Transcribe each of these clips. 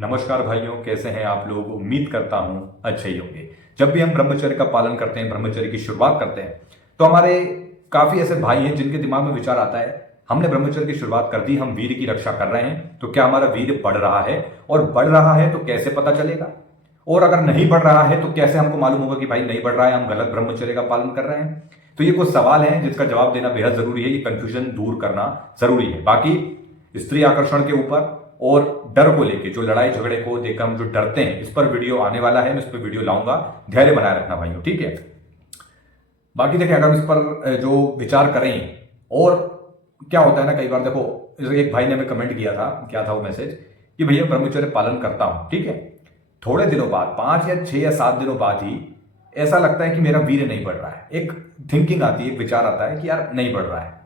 नमस्कार भाइयों, कैसे हैं आप लोग। उम्मीद करता हूं अच्छे ही होंगे। जब भी हम ब्रह्मचर्य का पालन करते हैं, ब्रह्मचर्य की शुरुआत करते हैं, तो हमारे काफी ऐसे भाई हैं जिनके दिमाग में विचार आता है, हमने ब्रह्मचर्य की शुरुआत कर दी, हम वीर की रक्षा कर रहे हैं, तो क्या हमारा वीर बढ़ रहा है? और बढ़ रहा है तो कैसे पता चलेगा? और अगर नहीं बढ़ रहा है तो कैसे हमको मालूम होगा कि भाई नहीं बढ़ रहा है, हम गलत ब्रह्मचर्य का पालन कर रहे हैं? तो ये कुछ सवाल हैं जिसका जवाब देना बेहद जरूरी है। ये कंफ्यूजन दूर करना जरूरी है। बाकी स्त्री आकर्षण के ऊपर और डर को लेके, जो लड़ाई झगड़े को देखकर हम जो डरते हैं, इस पर वीडियो आने वाला है। मैं इस पर वीडियो लाऊंगा, धैर्य बनाए रखना भाइयों, ठीक है। बाकी देखिए, अगर हम इस पर जो विचार करें, और क्या होता है ना, कई बार देखो, जैसे एक भाई ने हमें कमेंट किया था, क्या था वो मैसेज, कि भैया ब्रह्मचर्य पालन करता हूं, ठीक है, थोड़े दिनों बाद, 5 या 6 या 7 दिनों बाद ही ऐसा लगता है कि मेरा वीर्य नहीं बढ़ रहा है। एक थिंकिंग आती है, एक विचार आता है कि यार नहीं बढ़ रहा है।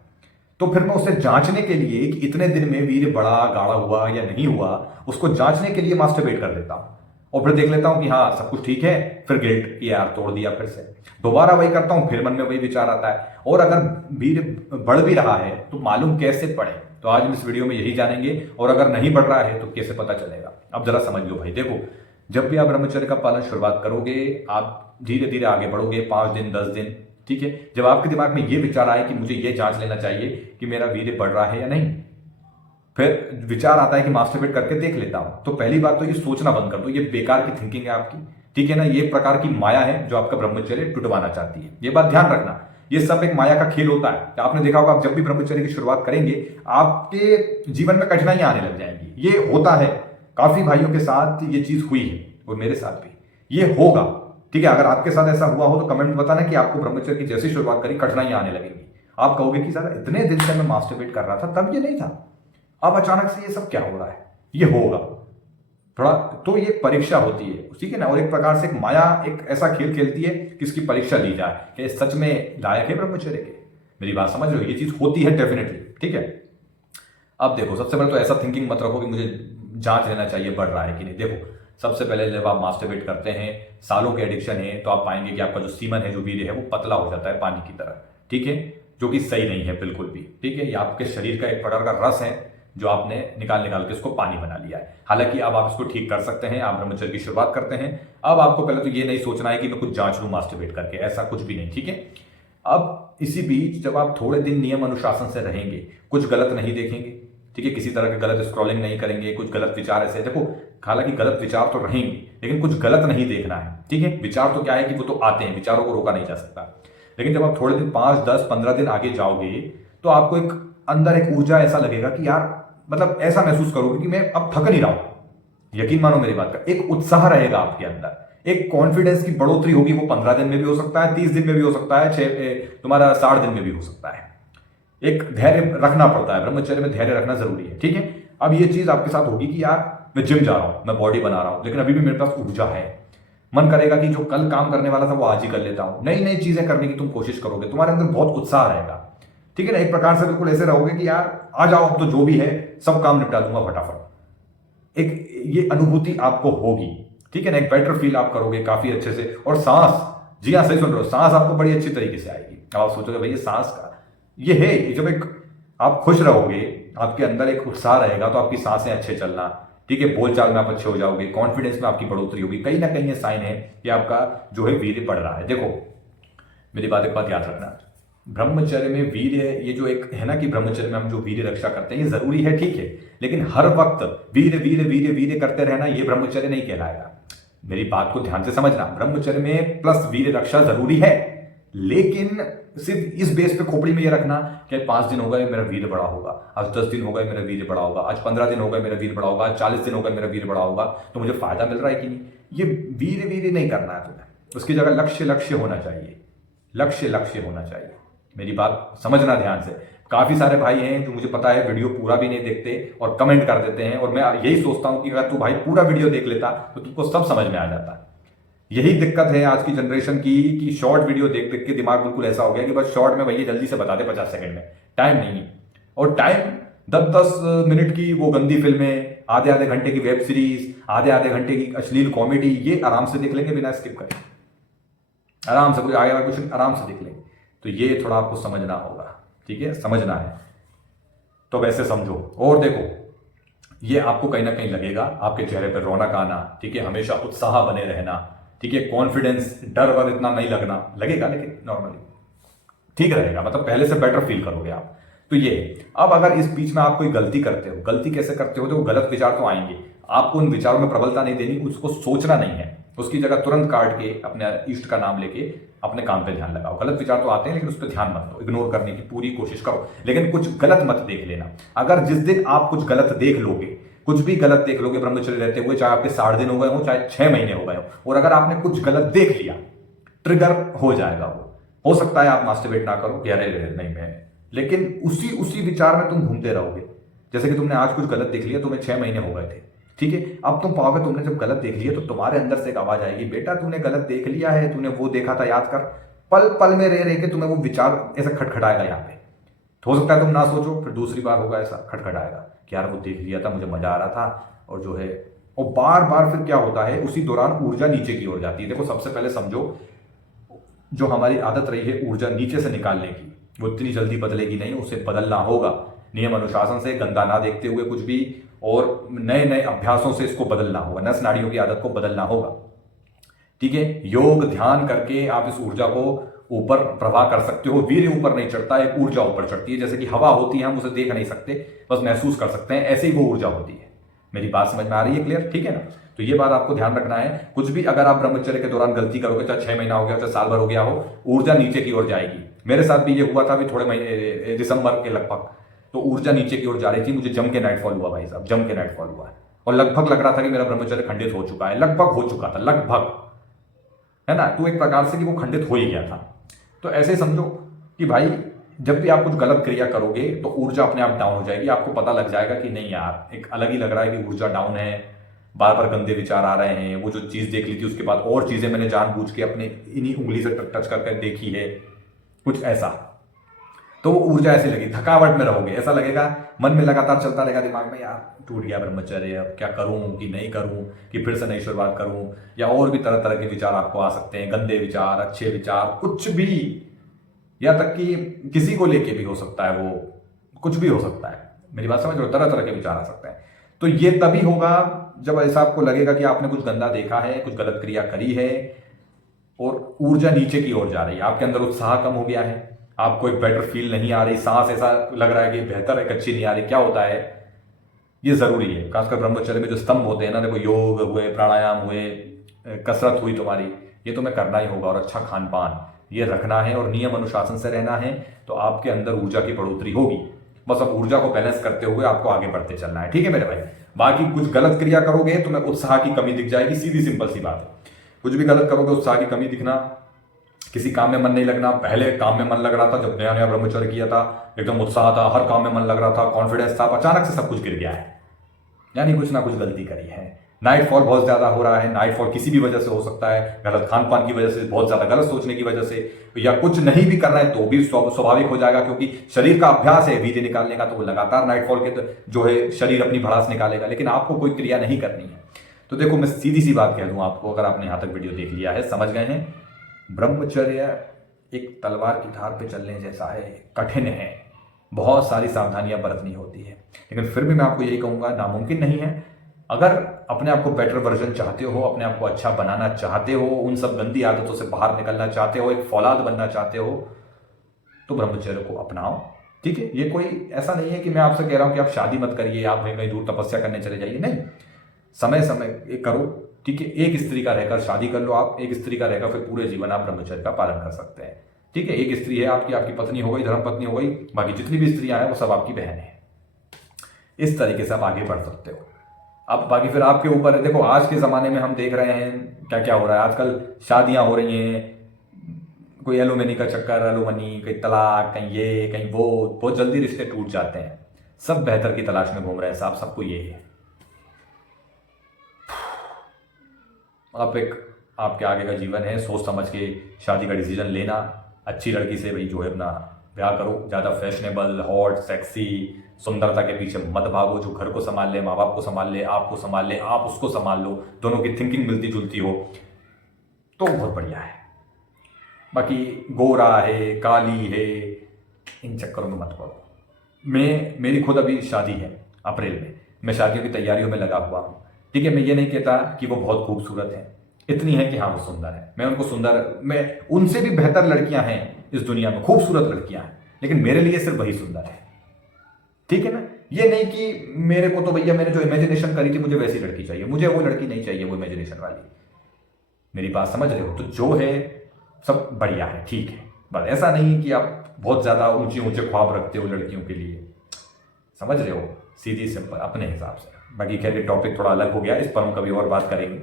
तो फिर मैं उसे जांचने के लिए कि इतने दिन में वीर्य बढ़ा गाढ़ा हुआ या नहीं हुआ, उसको जांचने के लिए मास्टरबेट कर देता हूं और फिर देख लेता हूं कि हाँ सब कुछ ठीक है। फिर गिल्ट कि यार तोड़ दिया, फिर से दोबारा वही करता हूं, फिर मन में वही विचार आता है। और अगर वीर्य बढ़ भी रहा है तो मालूम कैसे पड़े? तो आज हम इस वीडियो में यही जानेंगे। और अगर नहीं बढ़ रहा है तो कैसे पता चलेगा? अब जरा समझ लो भाई। देखो, जब भी आप ब्रह्मचर्य का पालन शुरुआत करोगे, आप धीरे धीरे आगे बढ़ोगे, 5 दिन 10 दिन, ठीक है। जब आपके दिमाग में ये विचार आए कि मुझे ये जांच लेना चाहिए कि मेरा वीर्य बढ़ रहा है या नहीं, फिर विचार आता है कि मास्टरबेट करके देख लेता हूं, तो पहली बात तो ये सोचना बंद कर दो। ये बेकार की थिंकिंग है आपकी, ठीक है ना। ये प्रकार की माया है जो आपका ब्रह्मचर्य टुटवाना चाहती है। ये बात ध्यान रखना, ये सब एक माया का खेल होता है। आपने देखा होगा, आप जब भी ब्रह्मचर्य की शुरुआत करेंगे, आपके जीवन में कठिनाइयां आने लग जाएंगी। ये होता है, काफी भाइयों के साथ ये चीज हुई है और मेरे साथ भी ये होगा, ठीक है। अगर आपके साथ ऐसा हुआ हो तो कमेंट में बताना कि आपको ब्रह्मचर्य की जैसी शुरुआत करी कठिनाइयां आने लगेंगी। आप कहोगे कि सर इतने दिन से मैं मास्टरबेट कर रहा था, तब ये नहीं था, अब अचानक से ये सब क्या हो रहा है? ये होगा थोड़ा। तो ये परीक्षा होती है, ठीक है ना। और एक प्रकार से एक माया एक ऐसा खेल खेलती है कि इसकी परीक्षा ली जाए कि सच में लायक है ब्रह्मचर्य के। मेरी बात समझ रहे हो? ये चीज होती है डेफिनेटली, ठीक है। अब देखो, सबसे पहले तो ऐसा थिंकिंग मत रखो कि मुझे जांच लेना चाहिए बढ़ रहा है कि नहीं। देखो, सबसे पहले जब आप मास्टरबेट करते हैं, सालों के एडिक्शन है, तो आप पाएंगे कि आपका जो सीमन है, जो वीर्य है, वो पतला हो जाता है पानी की तरह, ठीक है, जो कि सही नहीं है बिल्कुल भी, ठीक है। ये आपके शरीर का एक प्रकार का रस है जो आपने निकाल निकाल के इसको पानी बना लिया है। हालांकि अब आप इसको ठीक कर सकते हैं, आप ब्रह्मचर्य की शुरुआत करते हैं। अब आपको पहले तो ये नहीं सोचना है कि मैं कुछ जांच लूं मास्टरबेट करके, ऐसा कुछ भी नहीं, ठीक है। अब इसी बीच जब आप थोड़े दिन नियम अनुशासन से रहेंगे, कुछ गलत नहीं देखेंगे, ठीक है, किसी तरह के गलत स्क्रॉलिंग नहीं करेंगे, कुछ गलत विचार ऐसे, देखो हालांकि गलत विचार तो रहेंगे लेकिन कुछ गलत नहीं देखना है, ठीक है। विचार तो क्या है कि वो तो आते हैं, विचारों को रोका नहीं जा सकता। लेकिन जब आप थोड़े दिन, 5 10 15 दिन आगे जाओगे, तो आपको एक अंदर एक ऊर्जा ऐसा लगेगा कि यार, मतलब ऐसा महसूस करोगे कि मैं अब थक नहीं रहा हूं। यकीन मानो मेरी बात का, एक उत्साह रहेगा आपके अंदर, एक कॉन्फिडेंस की बढ़ोतरी होगी। वो 15 दिन में भी हो सकता है, 30 दिन में भी हो सकता है, तुम्हारा 60 दिन में भी हो सकता है। एक धैर्य रखना पड़ता है, ब्रह्मचर्य में धैर्य रखना जरूरी है, ठीक है। अब ये चीज आपके साथ होगी कि यार मैं जिम जा रहा हूं, मैं बॉडी बना रहा हूं, लेकिन अभी भी मेरे पास ऊर्जा है। मन करेगा कि जो कल काम करने वाला था वो आज ही कर लेता हूं। नई नई चीजें करने की तुम कोशिश करोगे, तुम्हारे अंदर बहुत उत्साह रहेगा, ठीक है ना। एक प्रकार से बिल्कुल ऐसे रहोगे कि यार आ जाओ, अब तो जो भी है सब काम निपटा दूंगा फटाफट। एक ये अनुभूति आपको होगी, ठीक है ना। एक बेटर फील आप करोगे काफी अच्छे से। और सांस, जी हाँ सही सुन रहे हो, सांस आपको बड़ी अच्छी तरीके से आएगी। अब आप सोचोगे भाई ये सांस का ये है, जब एक आप खुश रहोगे, आपके अंदर एक उत्साह रहेगा, तो आपकी सांसें अच्छे चलना, ठीक है, बोलचाल में आप अच्छे हो जाओगे, कॉन्फिडेंस में आपकी बढ़ोतरी होगी। कहीं ना कहीं ये साइन है कि आपका जो है वीर्य बढ़ रहा है। देखो मेरी बात एक बात याद रखना, ब्रह्मचर्य में वीर्य, ये जो एक है ना कि ब्रह्मचर्य में हम जो वीर्य रक्षा करते हैं ये जरूरी है, ठीक है, लेकिन हर वक्त वीर्य वीर्य वीर्य वीर्य करते रहना ये ब्रह्मचर्य नहीं कहलाएगा। मेरी बात को ध्यान से समझना, ब्रह्मचर्य में प्लस वीर्य रक्षा जरूरी है, लेकिन सिर्फ इस बेस पे खोपड़ी में ये रखना कि 5 दिन हो गए मेरा वीर्य बड़ा होगा, आज 10 दिन हो गए मेरा वीर्य बड़ा होगा, आज 15 दिन हो गए मेरा वीर्य बड़ा होगा, आज 40 दिन हो गए मेरा वीर्य बड़ा होगा, तो मुझे फायदा मिल रहा है कि नहीं। ये वीर्य वीर्य नहीं करना है तुम्हें, उसकी जगह लक्ष्य लक्ष्य होना चाहिए, लक्ष्य लक्ष्य होना चाहिए। मेरी बात समझना ध्यान से। काफी सारे भाई हैं जो मुझे पता है वीडियो पूरा भी नहीं देखते और कमेंट कर देते हैं, और मैं यही सोचता हूं कि अगर तू भाई पूरा वीडियो देख लेता तो तुमको सब समझ में आ जाता। यही दिक्कत है आज की जनरेशन की कि शॉर्ट वीडियो देख देख के दिमाग बिल्कुल ऐसा हो गया कि बस शॉर्ट में भैया जल्दी से बता दे 50 सेकंड में, टाइम नहीं है। और टाइम 10 10 मिनट की वो गंदी फिल्में, आधे आधे घंटे की वेब सीरीज, आधे आधे घंटे की अश्लील कॉमेडी, ये आराम से देख लेंगे बिना स्किप करे, आराम से, कोई आगे वाला क्वेश्चन आराम से देख लेंगे। तो ये थोड़ा आपको समझना होगा, ठीक है, समझना है तो वैसे समझो। और देखो, ये आपको कहीं ना कहीं लगेगा, आपके चेहरे पर रौनक आना, ठीक है, हमेशा उत्साह बने रहना, ठीक है, कॉन्फिडेंस, डर वर इतना नहीं लगेगा, लेकिन नॉर्मली ठीक रहेगा, मतलब पहले से बेटर फील करोगे आप। तो ये अब अगर इस बीच में आप कोई गलती करते हो, गलती कैसे करते हो, तो गलत विचार तो आएंगे, आपको उन विचारों में प्रबलता नहीं देनी, उसको सोचना नहीं है, उसकी जगह तुरंत काट के अपने इष्ट का नाम लेके अपने काम पे ध्यान लगाओ। गलत विचार तो आते हैं लेकिन उस पर ध्यान मत दो, इग्नोर करने की पूरी कोशिश करो, लेकिन कुछ गलत मत देख लेना। अगर जिस दिन आप कुछ गलत देख लोगे, कुछ भी गलत देख लोगे ब्रह्मचर्य रहते हुए, चाहे आपके 60 दिन हो गए हो, चाहे 6 महीने हो गए हो, और अगर आपने कुछ गलत देख लिया, ट्रिगर हो जाएगा वो। हो सकता है आप मास्टरबेट ना करो कि अरे नहीं मैं, लेकिन उसी उसी विचार में तुम घूमते रहोगे। जैसे कि तुमने आज कुछ गलत देख लिया, तुम्हें 6 महीने हो गए थे, ठीक है, अब तुम पाओगे तुमने जब गलत देख लिया तो तुम्हारे अंदर से एक आवाज आएगी, बेटा तूने गलत देख लिया है, तूने वो देखा था याद कर। पल पल में रह रह के तुम्हें वो विचार ऐसा खटखटाएगा यहाँ पे। तो हो सकता है तुम ना सोचो, फिर दूसरी बार होगा ऐसा खटखटाएगा कि यार वो देख लिया था, मुझे मजा आ रहा था, और जो है, और बार बार फिर क्या होता है, उसी दौरान ऊर्जा नीचे की ओर जाती है। देखो सबसे पहले समझो, जो हमारी आदत रही है ऊर्जा नीचे से निकालने की, वो इतनी जल्दी बदलेगी नहीं, उसे बदलना होगा नियम अनुशासन से, गंदा ना देखते हुए कुछ भी, और नए नए अभ्यासों से इसको बदलना होगा, नस नाड़ियों की आदत को बदलना होगा, ठीक है। योग ध्यान करके आप इस ऊर्जा को ऊपर प्रवाह कर सकते हो। वीर्य ऊपर नहीं चढ़ता, एक ऊर्जा ऊपर चढ़ती है, जैसे कि हवा होती है, हम उसे देख नहीं सकते, बस महसूस कर सकते हैं, ऐसे ही वो ऊर्जा होती है। मेरी बात समझ में आ रही है, क्लियर, ठीक है ना। तो ये बात आपको ध्यान रखना है, कुछ भी अगर आप ब्रह्मचर्य के दौरान गलती करोगे, चाहे 6 महीना हो गया, चाहे साल भर हो गया हो, ऊर्जा नीचे की ओर जाएगी। मेरे साथ भी ये हुआ था अभी थोड़े महीने, दिसंबर के लगभग, तो ऊर्जा नीचे की ओर जा रही थी, मुझे जम के नाइटफॉल हुआ भाई साहब, जम के नाइटफॉल हुआ, और लगभग लग रहा था कि मेरा ब्रह्मचर्य खंडित हो चुका है, लगभग हो चुका था, लगभग, है ना। तो एक प्रकार से कि वो खंडित हो ही गया था। तो ऐसे ही समझो कि भाई जब भी आप कुछ गलत क्रिया करोगे तो ऊर्जा अपने आप डाउन हो जाएगी, आपको पता लग जाएगा कि नहीं यार, एक अलग ही लग रहा है कि ऊर्जा डाउन है, बार बार गंदे विचार आ रहे हैं, वो जो चीज देख ली थी उसके बाद और चीजें मैंने जानबूझ के अपने इन्हीं उंगली से टच करके देखी है, कुछ ऐसा। तो वो ऊर्जा ऐसी लगी, थकावट में रहोगे, ऐसा लगेगा, मन में लगातार चलता रहेगा दिमाग में, यार टूट गया ब्रह्मचर्य, अब क्या करूं कि नहीं करूं, कि फिर से नई शुरुआत करूं, या और भी तरह तरह के विचार आपको आ सकते हैं, गंदे विचार, अच्छे विचार, कुछ भी, या तक कि किसी को लेके भी हो सकता है, वो कुछ भी हो सकता है, मेरी बात समझ रहे हो, तरह तरह के विचार आ सकते हैं। तो ये तभी होगा जब ऐसा आपको लगेगा कि आपने कुछ गंदा देखा है, कुछ गलत क्रिया करी है, और ऊर्जा नीचे की ओर जा रही है, आपके अंदर उत्साह कम हो गया है, आपको एक बेटर फील नहीं आ रही, सांस ऐसा लग रहा है कि बेहतर है, अच्छी नहीं आ रही। क्या होता है, ये जरूरी है, खासकर ब्रह्मचर्य में जो स्तंभ होते हैं ना, देखो योग हुए, प्राणायाम हुए, कसरत हुई तुम्हारी, ये तुम्हें करना ही होगा, और अच्छा खान पान ये रखना है, और नियम अनुशासन से रहना है, तो आपके अंदर ऊर्जा की बढ़ोतरी होगी। बस अब ऊर्जा को बैलेंस करते हुए आपको आगे बढ़ते चलना है, ठीक है मेरे भाई। बाकी कुछ गलत क्रिया करोगे तुम्हें उत्साह की कमी दिख जाएगी, सीधी सिंपल सी बात है। कुछ भी गलत करोगे उत्साह की कमी दिखना, किसी काम में मन नहीं लगना। पहले काम में मन लग रहा था, जब नया नया ब्रह्मचर्य किया था, एकदम उत्साह था, हर काम में मन लग रहा था, कॉन्फिडेंस था, अचानक से सब कुछ गिर गया है, यानी कुछ ना कुछ गलती करी है। नाइटफॉल बहुत ज्यादा हो रहा है, नाइटफॉल किसी भी वजह से हो सकता है, गलत खान पान की वजह से, बहुत ज्यादा गलत सोचने की वजह से, या कुछ नहीं भी करना है तो भी स्वाभाविक हो जाएगा, क्योंकि शरीर का अभ्यास है वीर्य निकालने का, तो वो लगातार नाइटफॉल के जो है शरीर अपनी भड़ास निकालेगा, लेकिन आपको कोई क्रिया नहीं करनी है। तो देखो मैं सीधी सी बात कह दूं आपको, अगर आपने यहां तक वीडियो देख लिया है, समझ गए हैं, ब्रह्मचर्य एक तलवार की धार पे चलने जैसा है, कठिन है, बहुत सारी सावधानियां बरतनी होती है, लेकिन फिर भी मैं आपको यही कहूंगा, नामुमकिन नहीं है। अगर अपने आप को बेटर वर्जन चाहते हो, अपने आप को अच्छा बनाना चाहते हो, उन सब गंदी आदतों से बाहर निकलना चाहते हो, एक फौलाद बनना चाहते हो, तो ब्रह्मचर्य को अपनाओ, ठीक है। ये कोई ऐसा नहीं है कि मैं आपसे कह रहा हूं कि आप शादी मत करिए, आप कहीं दूर तपस्या करने चले जाइए, नहीं, समय समय करो, ठीक है। एक स्त्री का रहकर शादी कर लो आप, एक स्त्री का रहकर फिर पूरे जीवन आप ब्रह्मचर्य का पालन कर सकते हैं, ठीक है। एक स्त्री है आपकी, आपकी पत्नी हो गई, धर्म पत्नी हो गई, बाकी जितनी भी स्त्रियां हैं वो सब आपकी बहन है। इस तरीके से आप आगे बढ़ सकते हो। अब बाकी फिर आपके ऊपर है। देखो आज के ज़माने में हम देख रहे हैं क्या क्या हो रहा है, आजकल शादियां हो रही हैं, कोई एलुमनी का चक्कर, एलुमनी, कहीं तलाक, कहीं ये कहीं वो, बहुत जल्दी रिश्ते टूट जाते हैं। सब बेहतर की तलाश में घूम रहे हैं साहब, सबको ये है। आप एक आपके आगे का जीवन है, सोच समझ के शादी का डिसीजन लेना, अच्छी लड़की से भाई जो है अपना ब्याह करो, ज़्यादा फैशनेबल, हॉट, सेक्सी, सुंदरता के पीछे मत भागो, जो घर को संभाल ले, माँ बाप को संभाल ले, आपको संभाल ले, आप उसको संभाल लो, दोनों की थिंकिंग मिलती जुलती हो तो बहुत बढ़िया है। बाकी गोरा है, काली है, इन चक्करों में मत पड़ो। मेरी खुद अभी शादी है अप्रैल में, मैं शादियों की तैयारियों में लगा हुआ हूँ। ठीक है, मैं ये नहीं कहता कि वो बहुत खूबसूरत है, इतनी है कि हाँ वो सुंदर है, मैं उनको सुंदर, मैं उनसे भी बेहतर लड़कियां हैं इस दुनिया में, खूबसूरत लड़कियां हैं, लेकिन मेरे लिए सिर्फ वही सुंदर है। ठीक है ना, ये नहीं कि मेरे को तो भैया मैंने जो इमेजिनेशन करी थी मुझे वैसी लड़की चाहिए, मुझे वो लड़की नहीं चाहिए वो इमेजिनेशन वाली। मेरी बात समझ रहे हो? तो जो है सब बढ़िया है, ठीक है, बस ऐसा नहीं कि आप बहुत ज्यादा ऊंचे ऊंचे ख्वाब रखते हो लड़कियों के लिए, समझ रहे हो? सीधी सिंपल अपने हिसाब से। बाकी खैर ये टॉपिक थोड़ा अलग हो गया, इस पर हम कभी और बात करेंगे।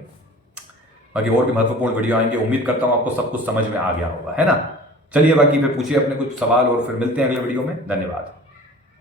बाकी और भी महत्वपूर्ण वीडियो आएंगे, उम्मीद करता हूं आपको सब कुछ समझ में आ गया होगा, है ना? चलिए बाकी फिर पूछिए अपने कुछ सवाल और फिर मिलते हैं अगले वीडियो में। धन्यवाद।